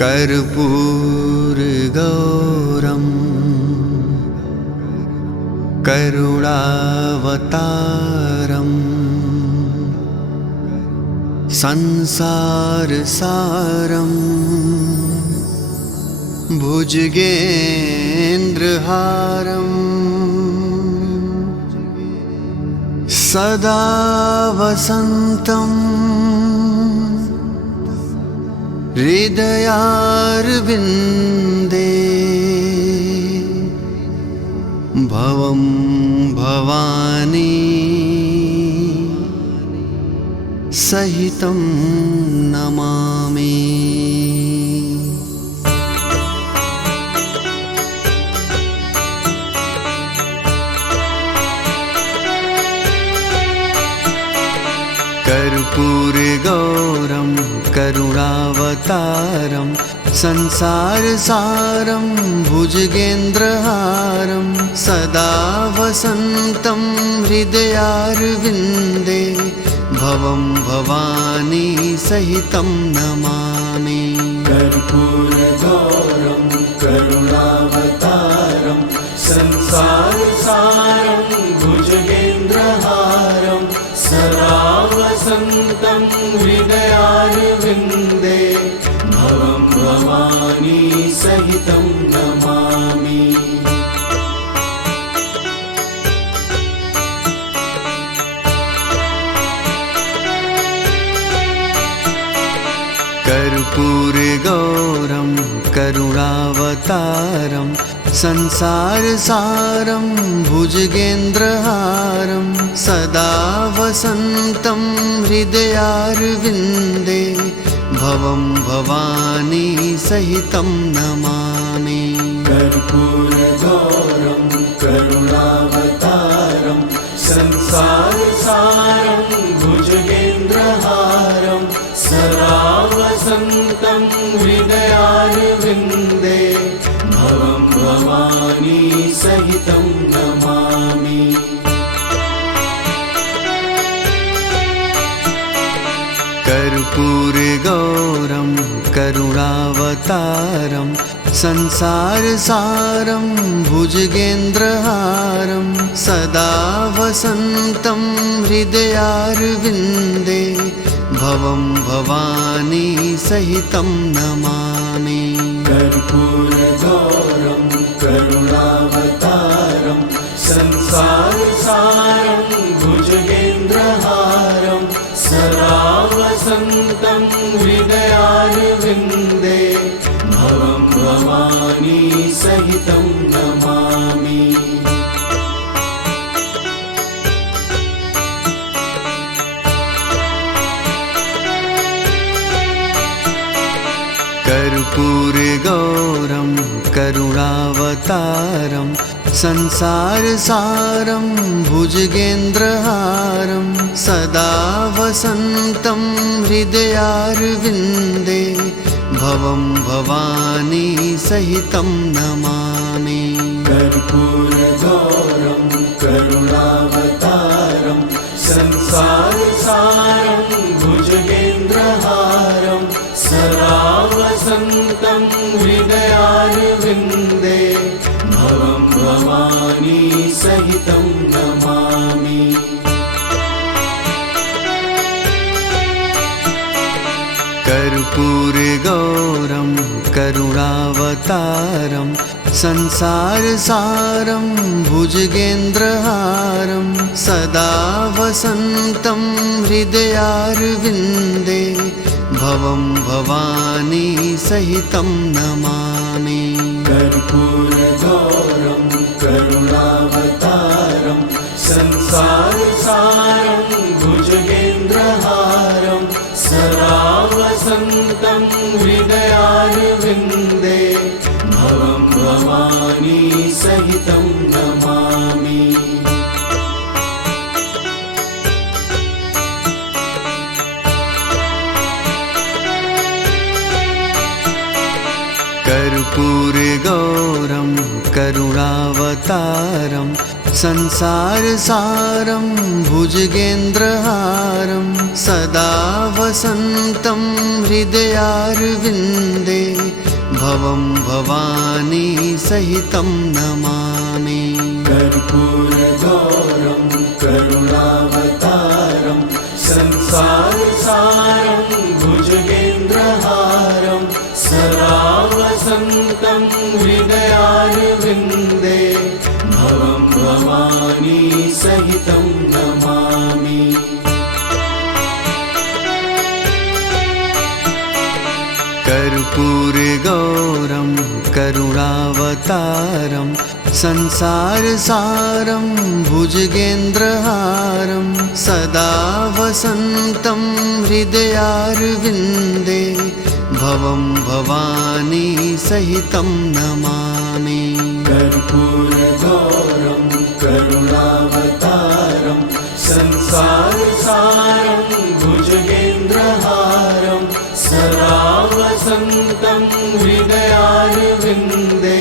कर्पूरगौरं करुणावतारं संसारसारं भुजगेन्द्रहारं सदा वसन्तं हृदयारविन्दे भवं भवानी सहितं नमामि। कर्पूरगौरं करुणावतारं संसारसारं भुजगेन्द्रहारं सदा वसन्तं हृदयारविन्दे भवं भवानी सहितं नमामि। कर्पूरगौरं करुणावतारं संसारसारं भुजगेन्द्रहारं सदा वसन्तं हृदयारविन्दे भवं भवानी सहितं नमामि। कर्पूरगौरं करुणावतारं संसारसारं भुजगेन्द्रहारं सदा वसन्तं हृदयारविन्दे भवं भवानी सहितं नमामि। कर्पूरगौरं करुणावतारं संसारसारं भुजगेन्द्रहारं सदा वसन्तं हृदयारविन्दे भवं भवानी सहितं नमामि। कर्पूरगौरं करुणावतारं संसारसारं भुजगेन्द्रहारं सदा वसन्तं हृदयारविन्दे भवं भवानी सहितं नमामि। कर्पूरगौरं करुणावतारं संसारसारं भुजगेन्द्रहारं सदा वसन्तं हृदयारविन्दे भवं भवानी सहितं नमामि। कर्पूरगौरं करुणावतारं संसारसारं भुजगेन्द्रहारं सदा वसन्तं हृदयारविन्दे भवं भवानी सहितं नमामि। कर्पूरगौरं करुणावतारं संसारसारं भुजगेन्द्रहारं सदा वसन्तं हृदयारविन्दे भवं भवानी सहितं नमामि। कर्पूरगौरं करुणावतारं संसारसारं भुजगेन्द्रहारं सदा वसन्तं हृदयारविन्दे भवं भवानी सहितं नमामि। कर्पूरगौरं करुणावतारं संसारसारं भुजगेन्द्रहारं सदा वसन्तं हृदयारविन्दे भवं भवानी सहितं नमामि। कर्पूरगौरं करुणावतारं संसारसारं भुजगेन्द्रहारं सदा वसन्तं हृदयारविन्दे भवं भवानी सहितं नमामि। कर्पूरगौरं करुणावतारं संसारसारं भुजगेन्द्रहारं सदा वसन्तं हृदयारविन्दे भवं भवानी सहितं नमामि। कर्पूरगौरं करुणावतारं संसारसारं भुजगेन्द्रहारं सदा वसन्तं हृदयारविन्दे भवं भवानी सहितं नमामि। कर्पूरगौरं करुणावतारं संसारसारं भुजगेन्द्रहारं सदा वसन्तं हृदयारविन्दे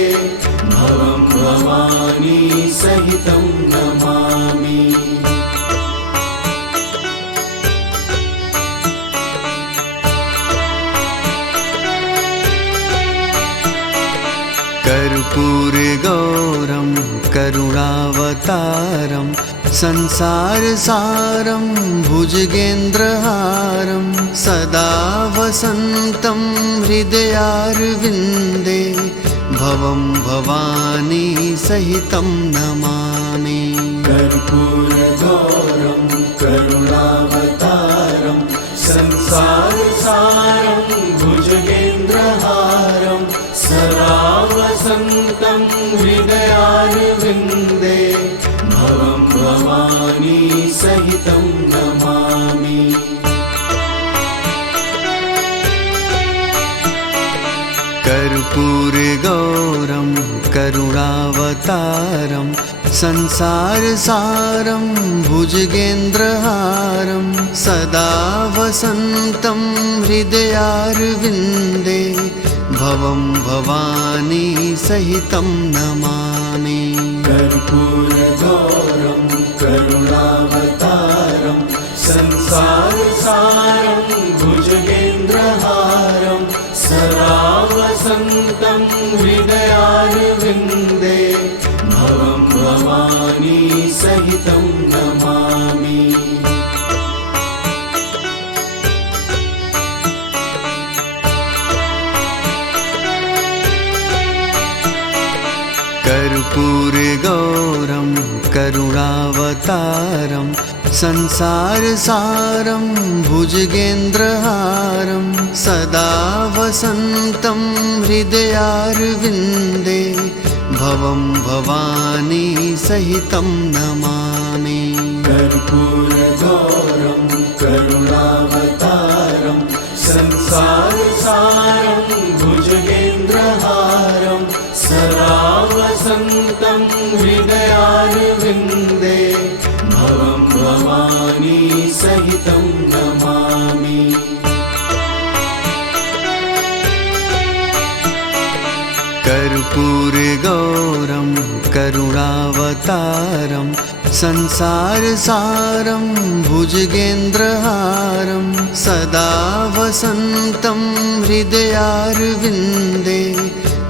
भवं भवानी सहितं नमामि। कर्पूरगौरं करुणावतारं संसारसारं भुजगेन्द्रहारं सदा वसन्तं हृदयारविन्दे भवं भवानी सहितं नमामि। कर्पूरगौरं करुणावतारं संसारसारं भुजगेन्द्रहारं सदा वसन्तं हृदयारविन्दे भवं भवानी सहितं नमामि। कर्पूरगौरं करुणावतारं संसारसारं भुजगेन्द्रहारं सदा वसन्तं हृदयारविन्दे भवं भवानी सहितं नमामि। कर्पूरगौरं करुणावतारं संसारसारं भुजगेन्द्रहारं सदा वसन्तं हृदयारविन्दे भवं भवानी सहितं नमामि। कर्पूरगौरं करुणावतारं संसारसारं भुजगेन्द्रहारं सदा वसन्तं हृदयारविन्दे भवं भवानी सहितं नमामि। कर्पूरगौरं करुणावतारं संसारसारं भुजगेन्द्रहारं सदा वसन्तं हृदयारविन्दे भवं भवानी सहितं नमामि। कर्पूरगौरं करुणावतारं संसारसारं भुजगेन्द्रहारं सदा वसन्तं हृदयारविन्दे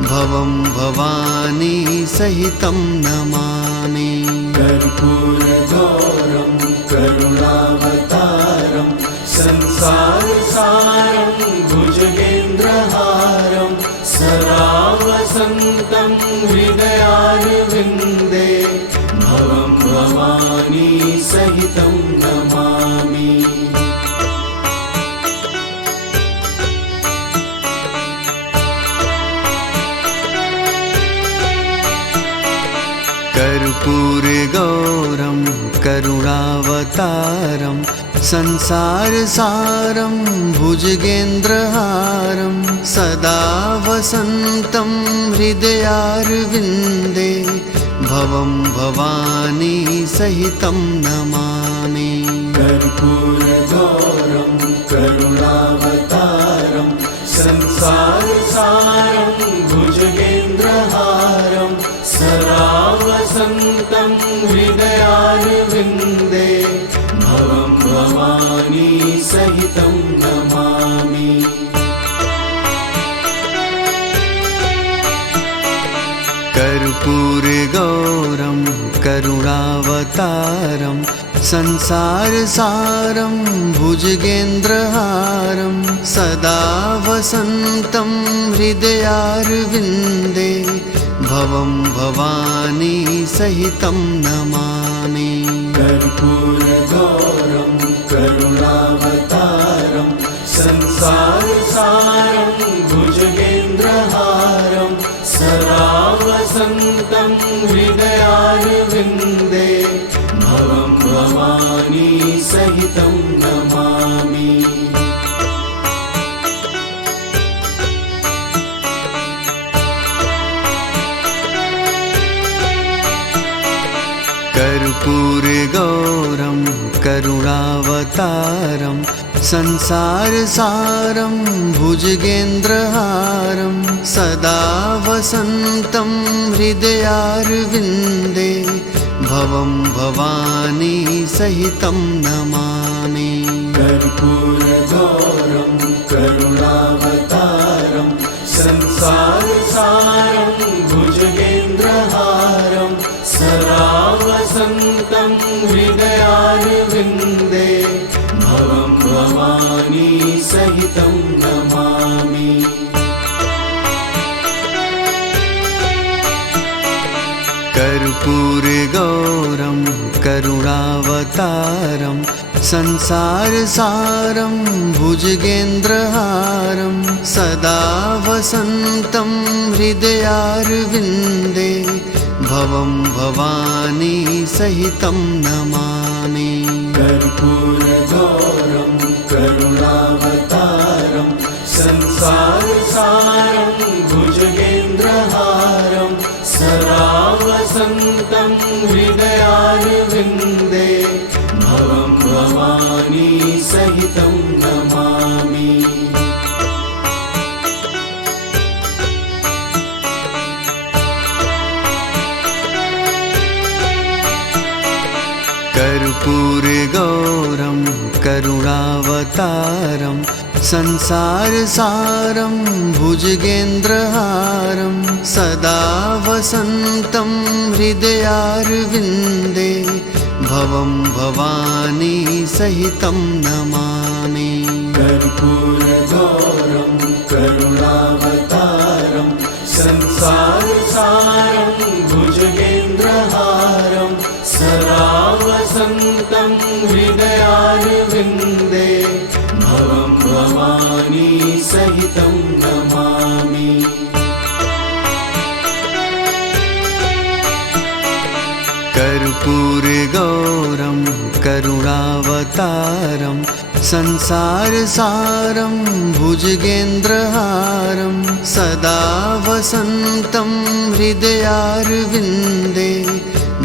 भवं भवानी सहितं नमामि। कर्पूरगौरं करुणावतारं संसारसारं भुजगेन्द्रहारं सदा वसन्तं हृदयारविन्दे भवं भवानी सहितं नमामि। कर्पूरगौरं करुणावतारं संसारसारं भुजगेन्द्रहारं सदा वसन्तं हृदयारविन्दे भवं भवानी सहितं नमामि। कर्पूरगौरं करुणावतारं संसारसारं भुजगेन्द्रहारं सदा वसन्तं हृदयारविन्दे भवं भवानी सहितं नमामि। संसारसारं भुजगेन्द्रहारं सदा वसन्तं हृदयारविन्दे भवं भवानी सहितं नमामि। कर्पूरगौरं करुणावतारं संसारसारं भुजगेन्द्रहारं सदा वसन्तं हृदयारविन्दे भवं भवानी सहितं नमामि। कर्पूरगौरं करुणावतारं संसारसारं भुजगेन्द्रहारं सदा वसन्तं हृदयारविन्दे भवं भवानी सहितं नमामि। कर्पूरगौरं करुणावतारं संसारसारं भुजगेन्द्रहारं सदा वसन्तं हृदयारविन्दे भवं भवानी सहितं नमामि। कर्पूरगौरं करुणावतारं संसारसारं भुजगेन्द्रहारं सदा वसन्तं हृदयारविन्दे भवं भवानी सहितं नमामि। कर्पूरगौरं करुणावतारं संसारसारं भुजगेन्द्रहारं सदा वसन्तं हृदयारविन्दे भवं भवानी सहितं नमामि। कर्पूरगौरं करुणावतारं संसारसारं भुजगेन्द्रहारं सदा वसन्तं हृदयारविन्दे भवं भवानी सहितं नमामि। कर्पूरगौरं करुणावतारं संसारसारं भुजगेन्द्रहारं सदा वसन्तं हृदयारविन्दे भवं भवानी सहितं नमामि। कर्पूरगौरं करुणावतारं संसारसारं भुजगेन्द्रहारं सदा वसन्तं हृदयारविन्दे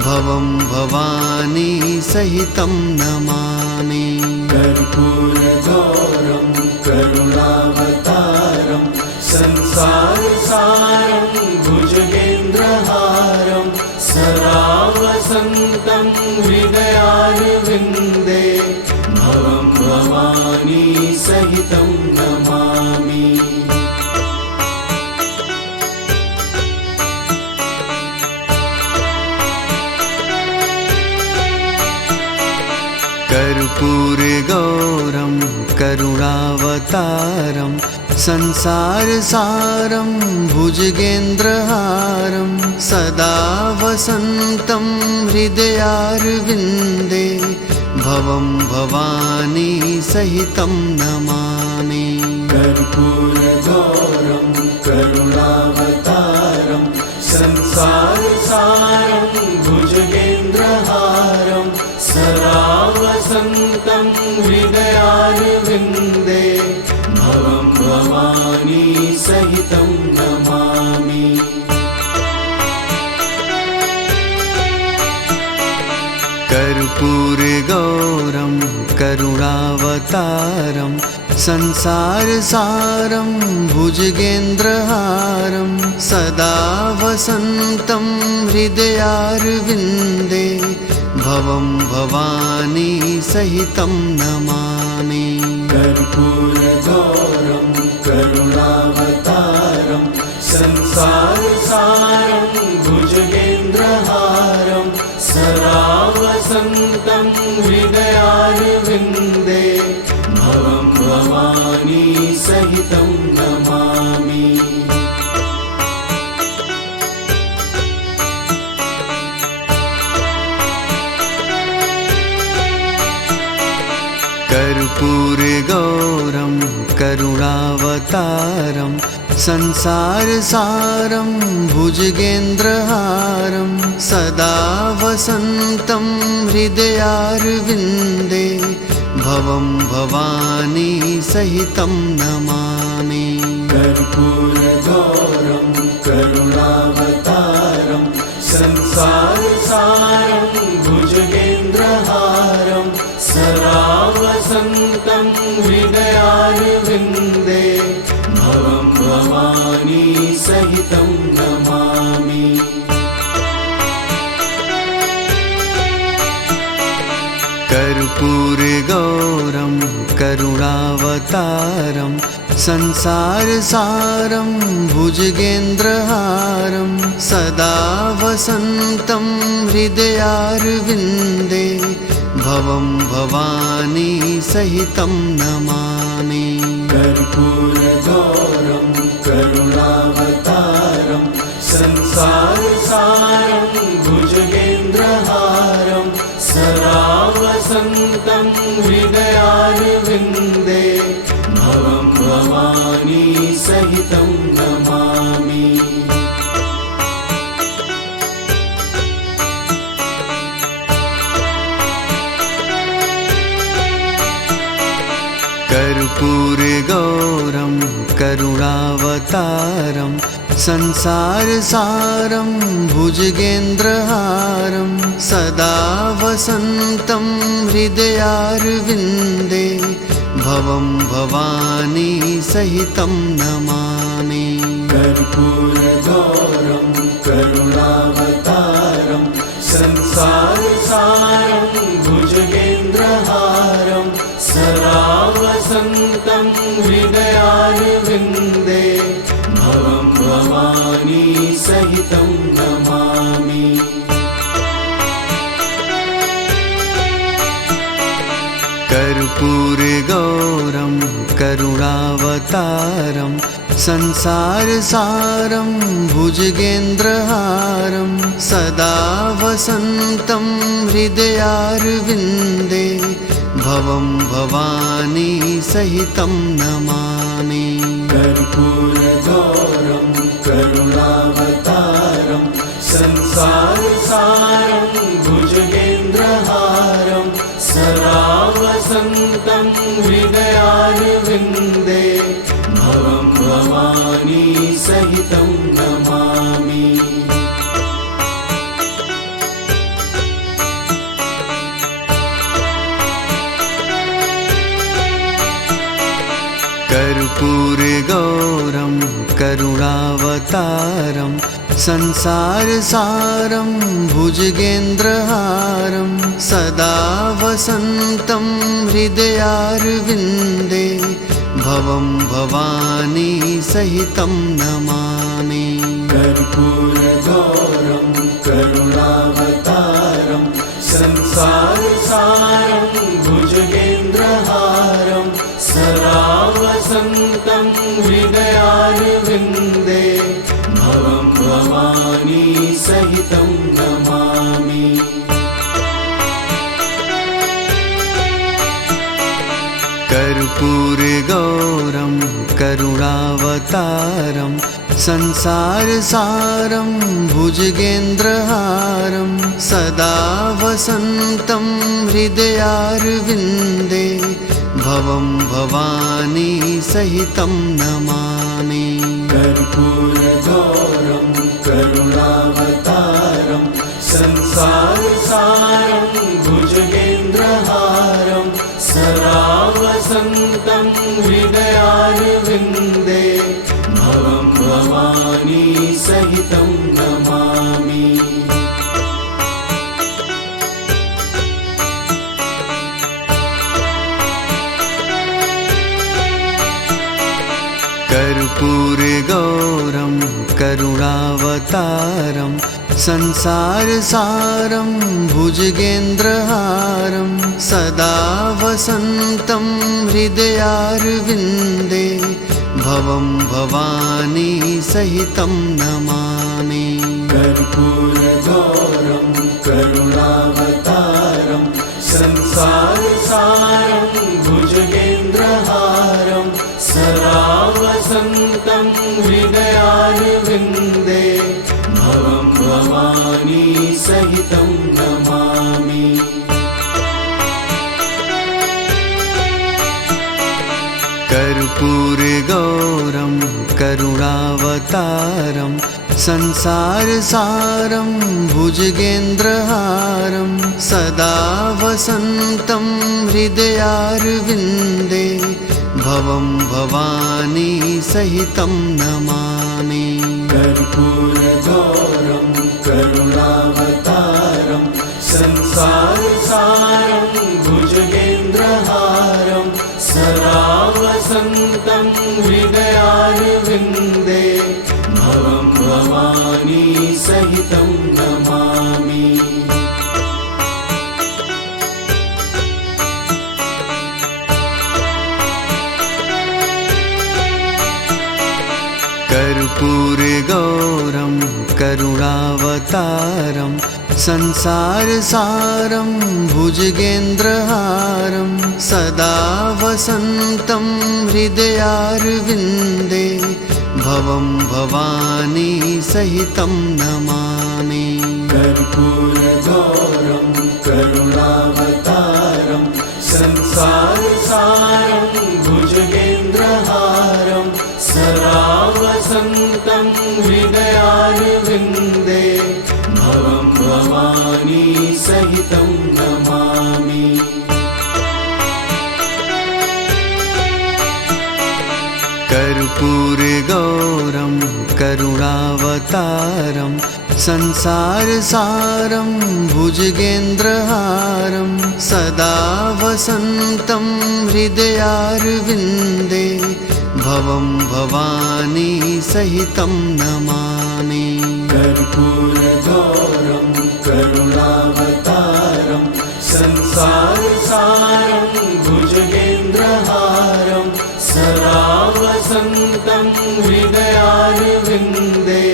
भवं भवानी सहितं नमामि। कर्पूरगौरं करुणावतारं संसारसारं भुजगेन्द्रहारं सदा वसन्तं हृदयारविन्दे भवं भवानी सहितं नमामि। कर्पूरगौरं करुणावतारं संसारसारं भुजगेन्द्रहारं सदा वसन्तं हृदयारविन्दे भवं भवानी सहितं नमामि। कर्पूरगौरं करुणावतारं संसारसारं भुजगेन्द्रहारं सदा वसन्तं हृदयारविन्दे भवं भवानी सहितं नमामि। कर्पूरगौरं करुणावतारं संसारसारं भुजगेन्द्रहारं सदा वसन्तं हृदयारविन्दे भवं भवानी सहितं नमामि। कर्पूरगौरं करुणावतारं संसारसारं भुजगेन्द्रहारं सदा वसन्तं हृदयारविन्दे सहितं नमामि। कर्पूरगौरं करुणावतारं संसारसारं भुजगेन्द्रहारं सदा वसन्तं हृदयारविन्दे भवं भवानी सहितं नमामि। कर्पूरगौरं करुणावतारं संसारसारं भुजगेन्द्रहारं सदा वसन्तं हृदयारविन्दे भवं भवानी सहितं नमामि। कर्पूरगौरं करुणावतारं संसारसारं भुजगेन्द्रहारं सदा वसन्तं हृदयारविन्दे भवं भवानी सहितं नमामि। कर्पूरगौरं करुणावतारं संसारसारं भुजगेन्द्रहारं सदा वसन्तं हृदयारविन्दे भवं भवानी सहितं नमामि। कर्पूरगौरं करुणावतारं संसारसारं भुजगेन्द्रहारं सदा वसन्तं हृदयारविन्दे भवं भवानी सहितं नमामि। कर्पूरगौरं करुणावतारं संसारसारं भुजगेन्द्रहारं सदा वसन्तं हृदयारविन्दे भवं भवानी सहितं नमामि। कर्पूरगौरं करुणावतारं संसारसारं भुजगेन्द्रहारं सदा वसन्तं हृदयारविन्दे भवं भवानी सहितं नमामि। कर्पूरगौरं करुणावतारं संसारसारं भुजगेन्द्रहारं सदा वसन्तं हृदयारविन्दे भवं भवानी सहितं नमामि। कर्पूरगौरं करुणावतारं संसारसारं भुजगेन्द्रहारं सदा वसन्तं हृदयारविन्दे भवं भवानी सहितं नमामि। कर्पूरगौरं करुणावतारं संसारसारं भुजगेन्द्रहारं सदा वसन्तं हृदयारविन्दे भवं भवानी सहितं नमामि। कर्पूरगौरं करुणावतारं संसारसारं भुजगेन्द्रहारं सदा वसन्तं हृदयारविन्दे भवं भवानी सहितं नमामि। कर्पूरगौरं करुणावतारं संसारसारं भुजगेन्द्रहारं सदा वसन्तं हृदयारविन्दे भवं भवानी सहितं नमामि। कर्पूरगौरं करुणावतारं संसारसारं भुजगेन्द्रहारं सदा वसन्तं हृदयारविन्दे भवं भवानी सहितं नमामि। कर्पूरगौरं करुणावतारं संसारसारं भुजगेन्द्रहारं सदा वसन्तं हृदयारविन्दे भवं भवानी सहितं नमामि। कर्पूरगौरं करुणावतारं संसारसारं भुजगेन्द्रहारं सदा वसन्तं हृदयारविन्दे भवं भवानी सहितं नमामि। कर्पूरगौरं करुणावतारं संसारसारं भुजगेन्द्रहारं सदा वसन्तं हृदयारविन्दे भवं भवानी सहितं नमामि। कर्पूरगौरं करुणावतारं संसारसारं भुजगेन्द्रहारं सदा वसन्तं हृदयारविन्दे भवं भवानी सहितं नमामि। कर्पूरगौरं करुणावतारं संसारसारं भुजगेन्द्रहारं सदा वसन्तं हृदयारविन्दे भवं भवानी सहितं नमामि। कर्पूरगौरं करुणावतारं संसारसारं भुजगेन्द्रहारं सदा वसन्तं हृदयारविन्दे भवं भवानी सहितं नमामि। कर्पूरगौरं करुणावतारं संसारसारं भुजगेन्द्रहारं सदा वसन्तं हृदयारविन्दे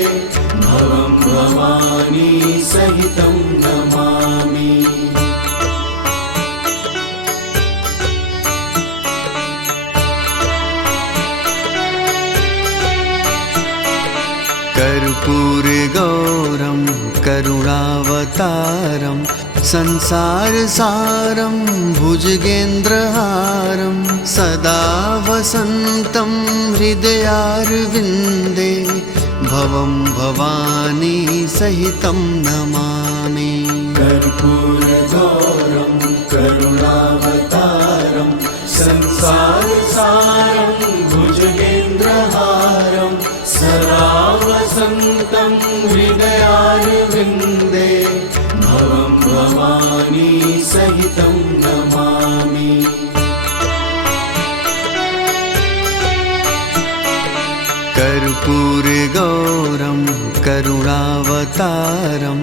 भवं भवानी सहितं नमामि। कर्पूरगौरं करुणावतारं संसारसारं भुजगेन्द्रहारं सदा वसन्तं हृदयारविन्दे भवं भवानी सहितं नमामि। कर्पूरगौरं करुणावतारं संसारसारं भुजगेन्द्रहारं सदा वसन्तं हृदयारविन्दे भवं भवानी सहितं नमामि। कर्पूरगौरं करुणावतारं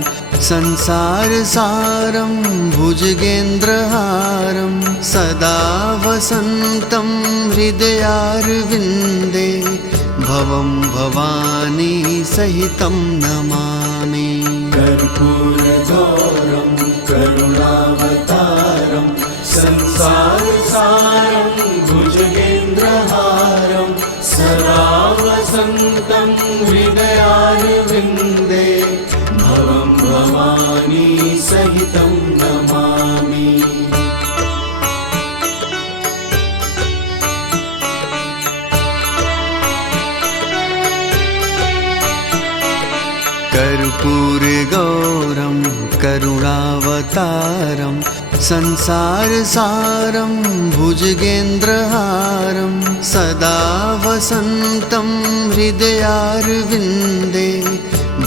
संसारसारं भुजगेन्द्रहारं सदा वसन्तं हृदयारविन्दे भवं भवानी सहितं नमामि। कर्पूरगौरं करुणावतारं संसारसारं भुजगेन्द्रहारं सदा वसन्तं हृदयारविन्दे भवं भवानी सहितं नमामि। कर्पूरगौरं करुणावतारं संसारसारं भुजगेन्द्रहारं सदा वसन्तं हृदयारविन्दे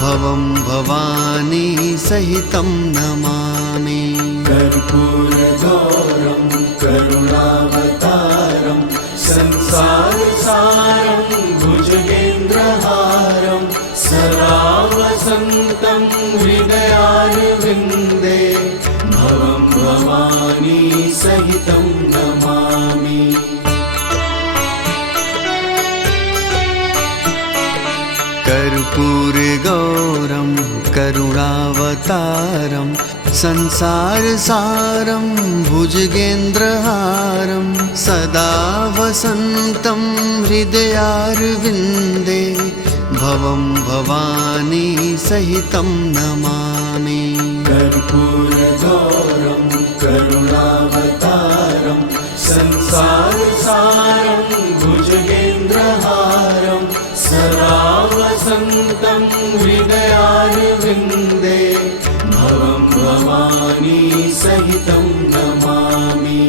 भवं भवानी सहितं नमामि। कर्पूरगौरं करुणावतारं संसारसारं भुजगेन्द्रहारं सदा वसन्तं हृदयारविन्दे भवं भवानी सहितं नमामि। संसारसारं भुजगेन्द्रहारं सदा वसन्तं हृदयारविन्दे भवं भवानी सहितं नमामि। कर्पूरगौरं करुणावतारं संसारसारं भुजगेन्द्रहारं सदा वसन्तं हृदयारविन्दे भवं भवानी सहितं नमामि।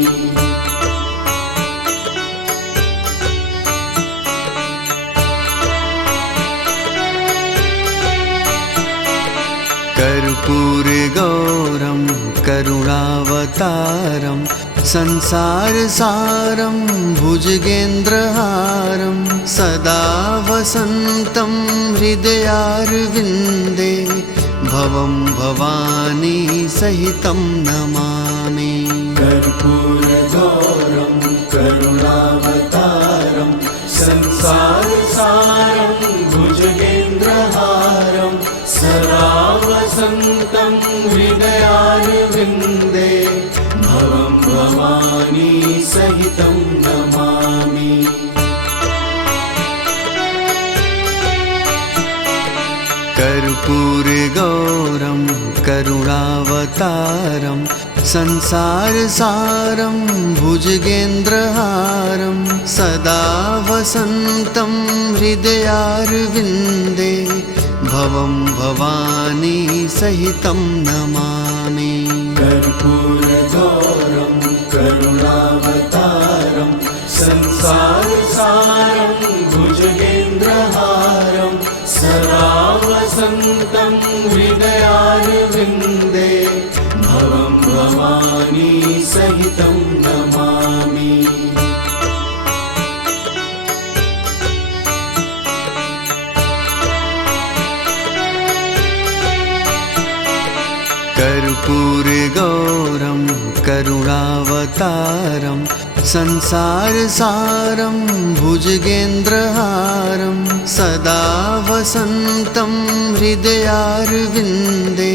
कर्पूरगौरं करुणावतारं संसारसारं भुजगेन्द्रहारं सदा वसन्तं हृदयारविन्दे भवं भवानी सहितं नमामि। कर्पूरगौरं करुणावतारं संसारसारं भुजगेन्द्रहारं सदा वसन्तं हृदयारविन्दे भवं भवानी सहितं नमामि। कर्पूरगौरं करुणावतारं संसारसारं भुजगेन्द्रहारं सदा वसन्तं हृदयारविन्दे भवं भवानी सहितं नमामि। कर्पूरगौरं करुणावतारं संसारसारं भुजगेन्द्रहारं सदा वसन्तं हृदयारविन्दे भवं भवानी सहितं नमामि। कर्पूरगौरं करुणावतारं संसारसारं भुजगेन्द्रहारं सदा वसन्तं हृदयारविन्दे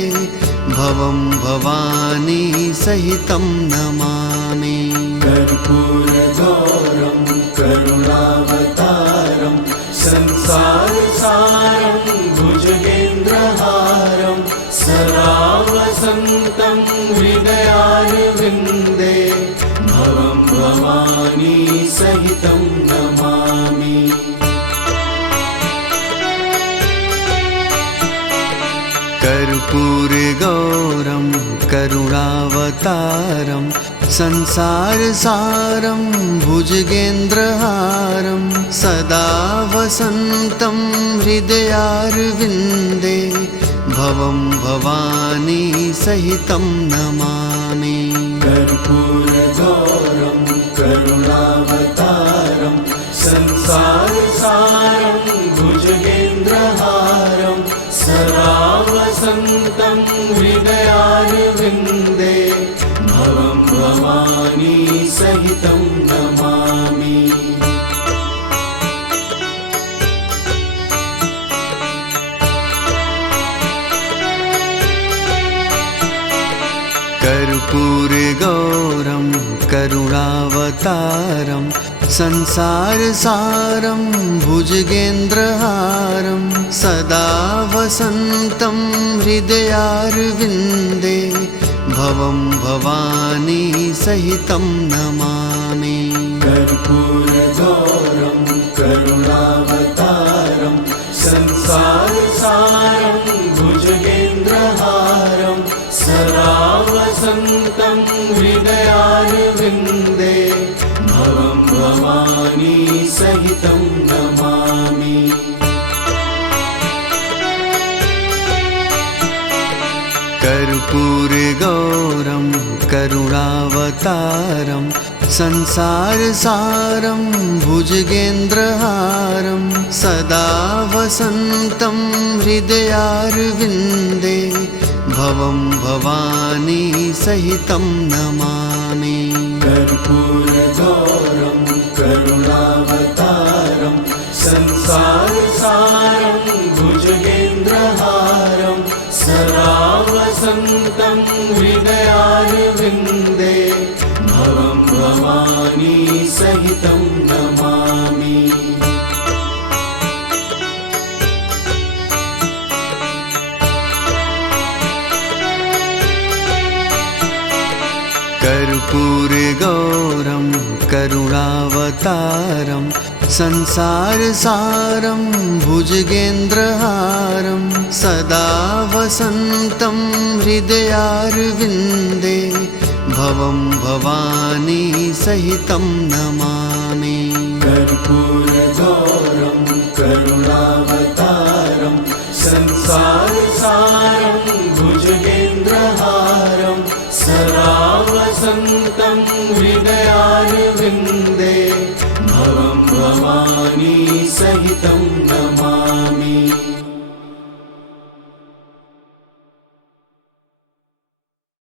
भवं भवानी सहितं नमामि। कर्पूरगौरं करुणावतारं संसारसारं भुजगेन्द्रहारं सदा वसन्तं हृदयारविन्दे भवं भवानी सहितं नमामि। कर्पूरगौरं करुणावतारं संसारसारं भुजगेन्द्रहारं सदा वसन्तं हृदयारविन्दे भवं भवानी सहितं नमामि। कर्पूरगौरं करुणावतारं संसारसारं भुजगेन्द्रहारं सदा वसन्तं हृदयारविन्दे भवं भवानी सहितं नमामि। कर्पूरगौरं करुणावतारं संसारसारं भुजगेन्द्रहारं सदा वसन्तं हृदयारविन्दे भवं भवानी सहितं नमामि। कर्पूरगौरं करुणावतारं संसारसारं भुजगेन्द्रहारं सदा वसन्तं हृदयारविन्दे भवं भवानी सहितं नमामि। कर्पूरगौरं करुणावतारं संसारसारं भुजगेन्द्रहारं सदा वसन्तं हृदयारविन्दे भवं भवानी सहितं नमामि। कर्पूरगौरं करुणावतारं संसारसारं भुजगेन्द्रहारं सदा वसन्तं नमामि। कर्पूरगौरं करुणावतारं संसारसारं भुजगेन्द्रहारं सदा वसन्तं हृदयारविन्दे भवं भवानी सहितं नमामि। कर्पूरगौरं करुणावतारं संसारसारं भुजगेन्द्रहारं सदा वसन्तं हृदयारविन्दे भवं भवानी सहितं नमामि।